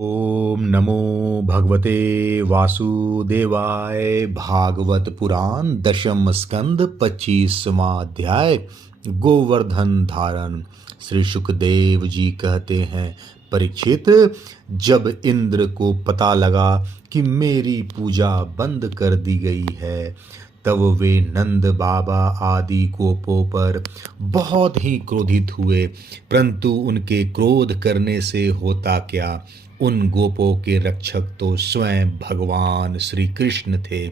ओम नमो भगवते वासुदेवाय। भागवत पुराण दशम स्कंद 25वां अध्याय गोवर्धन धारण। श्री सुखदेव जी कहते हैं, परीक्षित, जब इंद्र को पता लगा कि मेरी पूजा बंद कर दी गई है, तब वे नंद बाबा आदि गोपों पर बहुत ही क्रोधित हुए। परंतु उनके क्रोध करने से होता क्या, उन गोपों के रक्षक तो स्वयं भगवान श्री कृष्ण थे।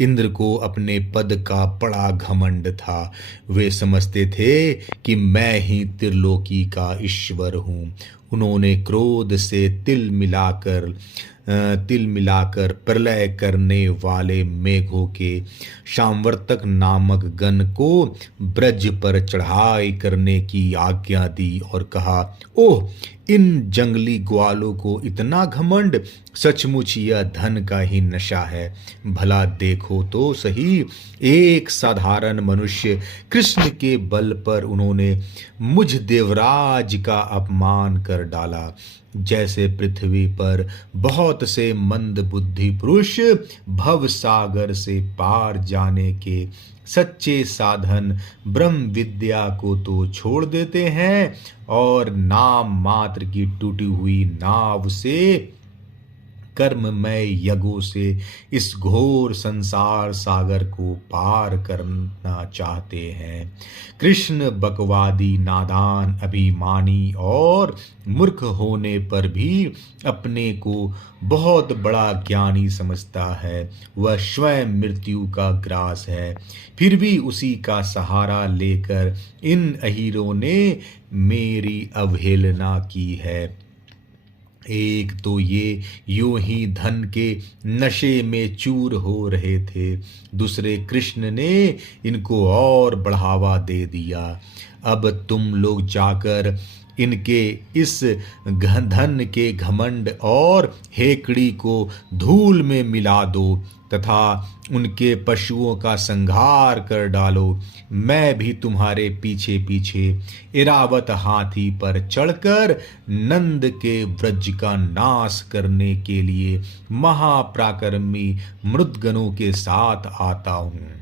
इंद्र को अपने पद का बड़ा घमंड था। वे समझते थे कि मैं ही त्रिलोकी का ईश्वर हूँ। उन्होंने क्रोध से तिल मिलाकर प्रलय करने वाले मेघों के शामवर्तक नामक गण को ब्रज पर चढ़ाई करने की आज्ञा दी और कहा, ओह, इन जंगली ग्वालों को इतना घमंड! सचमुच यह धन का ही नशा है। भला देखो तो सही, एक साधारण मनुष्य कृष्ण के बल पर उन्होंने मुझ देवराज का अपमान कर डाला। जैसे पृथ्वी पर बहुत से मंद बुद्धि पुरुष भव सागर से पार जाने के सच्चे साधन ब्रह्म विद्या को तो छोड़ देते हैं और नाम मात्र की टूटी हुई नाव से कर्ममय यज्ञों से इस घोर संसार सागर को पार करना चाहते हैं। कृष्ण बकवादी, नादान, अभिमानी और मूर्ख होने पर भी अपने को बहुत बड़ा ज्ञानी समझता है। वह स्वयं मृत्यु का ग्रास है, फिर भी उसी का सहारा लेकर इन अहीरों ने मेरी अवहेलना की है। एक तो ये यूं ही धन के नशे में चूर हो रहे थे, दूसरे कृष्ण ने इनको और बढ़ावा दे दिया। अब तुम लोग जाकर इनके इस धन के घमंड और हेकड़ी को धूल में मिला दो तथा उनके पशुओं का संहार कर डालो। मैं भी तुम्हारे पीछे पीछे इरावत हाथी पर चढ़कर नंद के व्रज का नाश करने के लिए महापराक्रमी मृदगणों के साथ आता हूँ।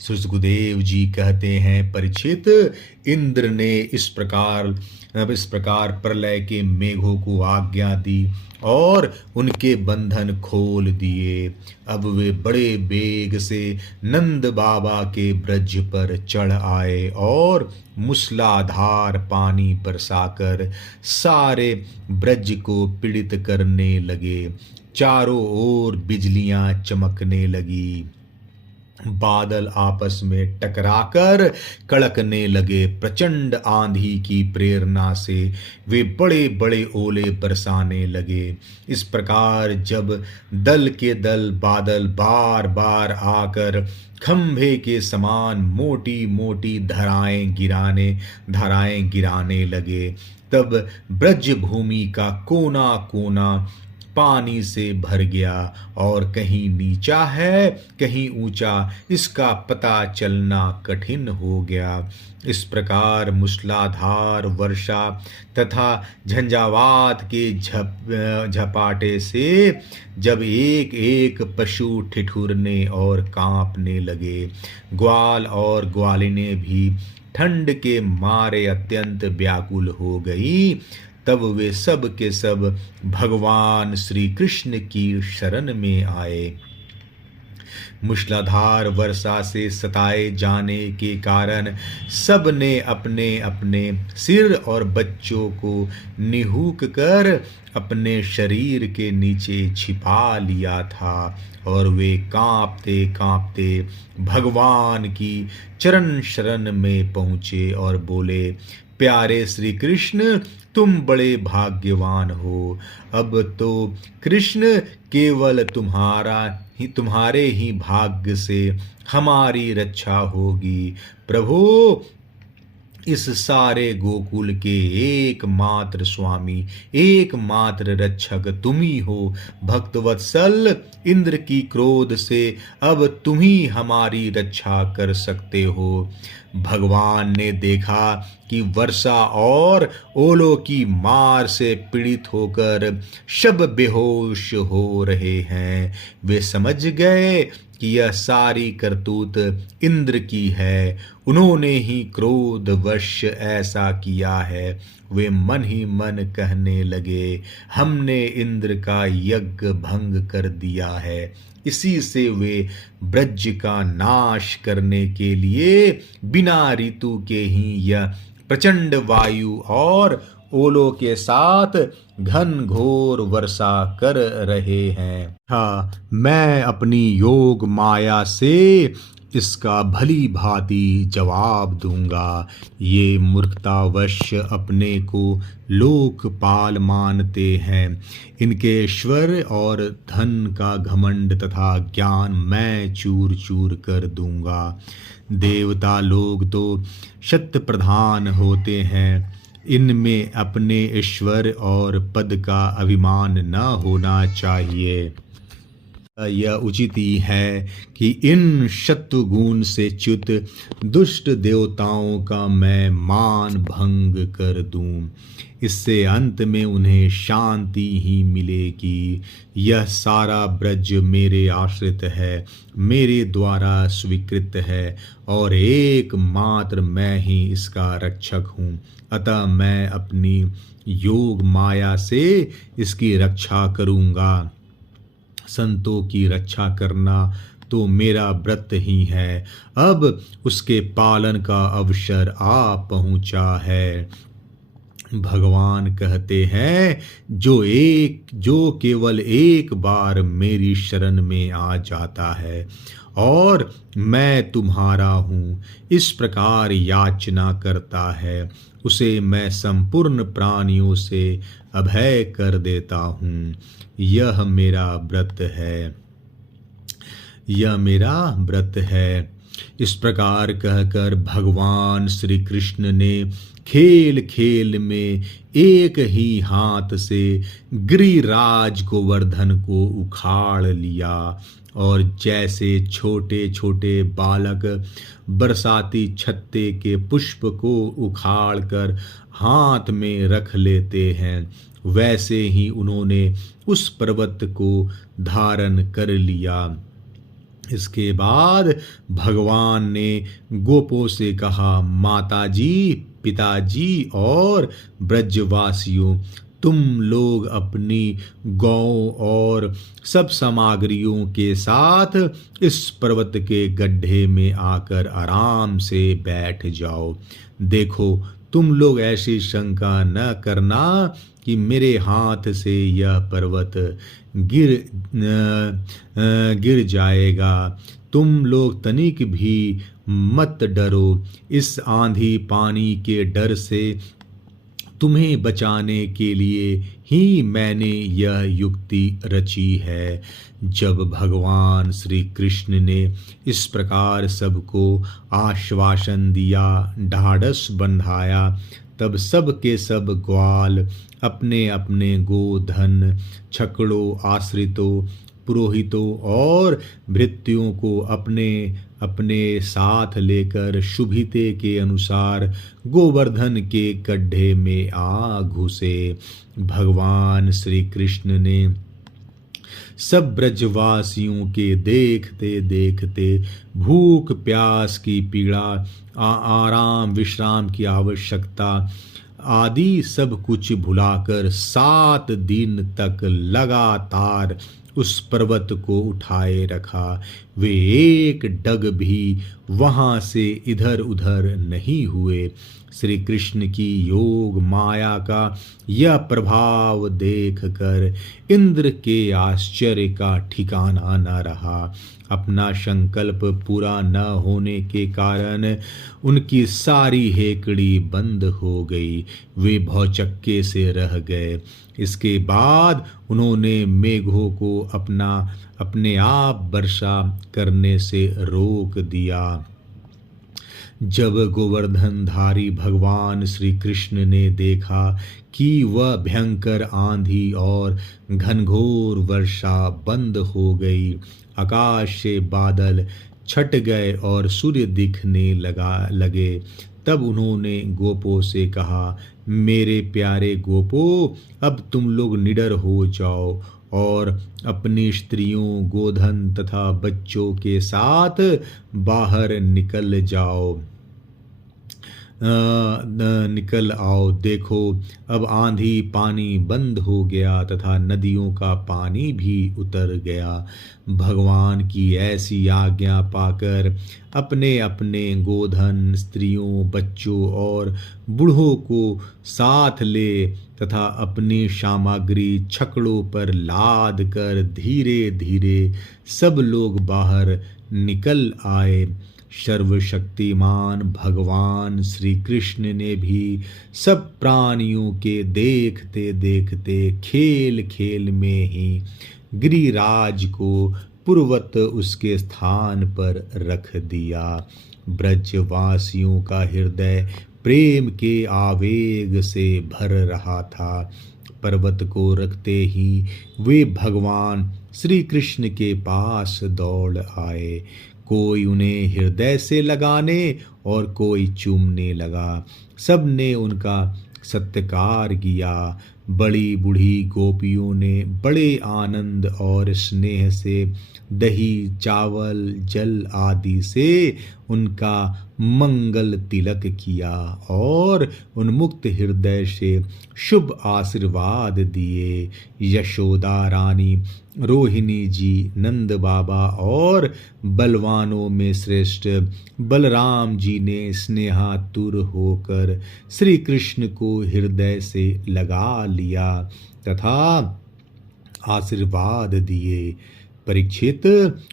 श्री सुखदेव जी कहते हैं, परीक्षित, इंद्र ने इस प्रकार प्रलय के मेघों को आज्ञा दी और उनके बंधन खोल दिए। अब वे बड़े वेग से नंद बाबा के ब्रज पर चढ़ आए और मूसलाधार पानी बरसाकर सारे ब्रज को पीड़ित करने लगे। चारों ओर बिजलियां चमकने लगी, बादल आपस में टकराकर कड़कने लगे। प्रचंड आंधी की प्रेरणा से वे बड़े बड़े ओले बरसाने लगे। इस प्रकार जब दल के दल बादल बार बार आकर खंभे के समान मोटी मोटी धाराएं गिराने लगे, तब ब्रज भूमि का कोना कोना पानी से भर गया और कहीं नीचा है कहीं ऊंचा इसका पता चलना कठिन हो गया। इस प्रकार मूसलाधार वर्षा तथा झंझावात के झपाटे से जब एक एक पशु ठिठुरने और कांपने लगे, ग्वाल और ग्वालिनें भी ठंड के मारे अत्यंत व्याकुल हो गई, तब वे सब के सब भगवान श्री कृष्ण की शरण में आए। मूसलाधार वर्षा से सताए जाने के कारण सब ने अपने अपने सिर और बच्चों को निहुक कर अपने शरीर के नीचे छिपा लिया था और वे कांपते कांपते भगवान की चरण शरण में पहुँचे और बोले, प्यारे श्री कृष्ण, तुम बड़े भाग्यवान हो। अब तो कृष्ण केवल तुम्हारे ही भाग्य से हमारी रक्षा होगी। प्रभु, इस सारे गोकुल के एकमात्र स्वामी, एकमात्र रक्षक तुम ही हो। भक्तवत्सल, इंद्र की क्रोध से अब तुम ही हमारी रक्षा कर सकते हो। भगवान ने देखा कि वर्षा और ओलों की मार से पीड़ित होकर सब बेहोश हो रहे हैं। वे समझ गए कि यह सारी करतूत इंद्र की है, उन्होंने ही क्रोधवश ऐसा किया है। वे मन ही मन कहने लगे, हमने इंद्र का यज्ञ भंग कर दिया है। इसी से वे ब्रज का नाश करने के लिए बिना ऋतु के ही यह प्रचंड वायु और ओलों के साथ घन घोर वर्षा कर रहे हैं। हाँ, मैं अपनी योग माया से इसका भली भांति जवाब दूंगा। ये मूर्खतावश अपने को लोकपाल मानते हैं। इनके ऐश्वर्य और धन का घमंड तथा ज्ञान मैं चूर चूर कर दूंगा। देवता लोग तो शत प्रधान होते हैं, इनमें अपने ईश्वर और पद का अभिमान न होना चाहिए। यह उचित ही है कि इन शत्रुगुण से च्युत दुष्ट देवताओं का मैं मान भंग कर दूं। इससे अंत में उन्हें शांति ही मिलेगी। यह सारा ब्रज मेरे आश्रित है, मेरे द्वारा स्वीकृत है और एकमात्र मैं ही इसका रक्षक हूँ। अतः मैं अपनी योग माया से इसकी रक्षा करूँगा। संतों की रक्षा करना तो मेरा व्रत ही है। अब उसके पालन का अवसर आ पहुंचा है। भगवान कहते हैं, जो केवल एक बार मेरी शरण में आ जाता है और मैं तुम्हारा हूँ इस प्रकार याचना करता है, उसे मैं संपूर्ण प्राणियों से अभय कर देता हूँ। यह मेरा व्रत है, यह मेरा व्रत है। इस प्रकार कहकर भगवान श्री कृष्ण ने खेल खेल में एक ही हाथ से गिरिराज गोवर्धन को उखाड़ लिया और जैसे छोटे छोटे बालक बरसाती छत्ते के पुष्प को उखाड़कर हाथ में रख लेते हैं, वैसे ही उन्होंने उस पर्वत को धारण कर लिया। इसके बाद भगवान ने गोपों से कहा, माताजी, पिताजी और ब्रजवासियों, तुम लोग अपनी गौ और सब सामग्रियों के साथ इस पर्वत के गड्ढे में आकर आराम से बैठ जाओ। देखो, तुम लोग ऐसी शंका न करना कि मेरे हाथ से यह पर्वत गिर जाएगा। तुम लोग तनिक भी मत डरो। इस आंधी पानी के डर से तुम्हें बचाने के लिए ही मैंने यह युक्ति रची है। जब भगवान श्री कृष्ण ने इस प्रकार सबको आश्वासन दिया, ढाढ़स बंधाया, तब सब के सब ग्वाल अपने अपने गोधन, छकड़ों, आश्रितों, पुरोहितों और भृत्यों को अपने अपने साथ लेकर शुभिते के अनुसार गोवर्धन के गड्ढे में आ घुसे। भगवान श्री कृष्ण ने सब ब्रजवासियों के देखते देखते भूख प्यास की पीड़ा, आराम विश्राम की आवश्यकता आदि सब कुछ भुलाकर 7 दिन तक लगातार उस पर्वत को उठाए रखा। वे एक डग भी वहां से इधर उधर नहीं हुए। श्री कृष्ण की योग माया का यह प्रभाव देखकर इंद्र के आश्चर्य का ठिकाना न रहा। अपना संकल्प पूरा न होने के कारण उनकी सारी हेकड़ी बंद हो गई। वे भौचक्के से रह गए। इसके बाद उन्होंने मेघों को अपने आप वर्षा करने से रोक दिया। जब गोवर्धनधारी भगवान श्री कृष्ण ने देखा कि वह भयंकर आंधी और घनघोर वर्षा बंद हो गई, आकाश से बादल छट गए और सूर्य दिखने लगे, तब उन्होंने गोपों से कहा, मेरे प्यारे गोपों, अब तुम लोग निडर हो जाओ और अपनी स्त्रियों, गोधन तथा बच्चों के साथ बाहर निकल आओ। देखो, अब आंधी पानी बंद हो गया तथा नदियों का पानी भी उतर गया। भगवान की ऐसी आज्ञा पाकर अपने अपने गोधन, स्त्रियों, बच्चों और बूढ़ों को साथ ले तथा अपनी सामग्री छकड़ों पर लाद कर धीरे धीरे सब लोग बाहर निकल आए। सर्वशक्तिमान भगवान श्री कृष्ण ने भी सब प्राणियों के देखते देखते खेल खेल में ही गिरिराज को पूर्वत उसके स्थान पर रख दिया। ब्रजवासियों का हृदय प्रेम के आवेग से भर रहा था। पर्वत को रखते ही वे भगवान श्री कृष्ण के पास दौड़ आए। कोई उन्हें हृदय से लगाने और कोई चूमने लगा। सबने उनका सत्कार किया। बड़ी बूढ़ी गोपियों ने बड़े आनंद और स्नेह से दही, चावल, जल आदि से उनका मंगल तिलक किया और उन्मुक्त हृदय से शुभ आशीर्वाद दिए। यशोदा रानी, रोहिणी जी, नंद बाबा और बलवानों में श्रेष्ठ बलराम जी ने स्नेहातुर होकर श्री कृष्ण को हृदय से लगा लिया तथा आशीर्वाद दिए। परीक्षित,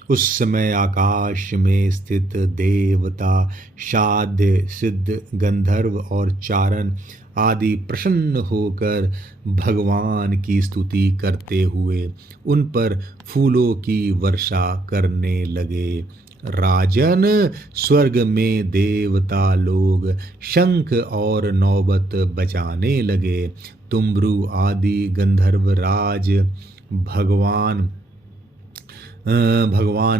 उस समय आकाश में स्थित देवता, साध्य, सिद्ध, गंधर्व और चारण आदि प्रसन्न होकर भगवान की स्तुति करते हुए उन पर फूलों की वर्षा करने लगे। राजन, स्वर्ग में देवता लोग शंख और नौबत बजाने लगे। तुम्ब्रु आदि गंधर्व राज भगवान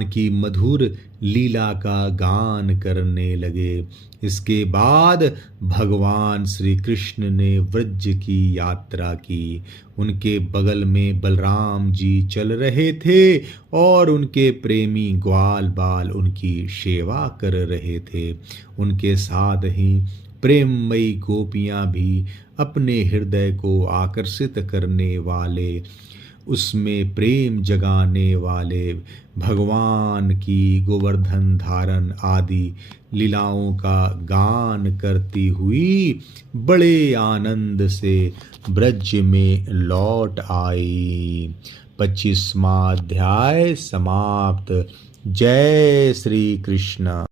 की मधुर लीला का गान करने लगे। इसके बाद भगवान श्री कृष्ण ने व्रज की यात्रा की। उनके बगल में बलराम जी चल रहे थे और उनके प्रेमी ग्वाल बाल उनकी सेवा कर रहे थे। उनके साथ ही प्रेममयी गोपियां भी अपने हृदय को आकर्षित करने वाले, उसमें प्रेम जगाने वाले भगवान की गोवर्धन धारण आदि लीलाओं का गान करती हुई बड़े आनंद से ब्रज में लौट आई। 25वां अध्याय समाप्त। जय श्री कृष्ण।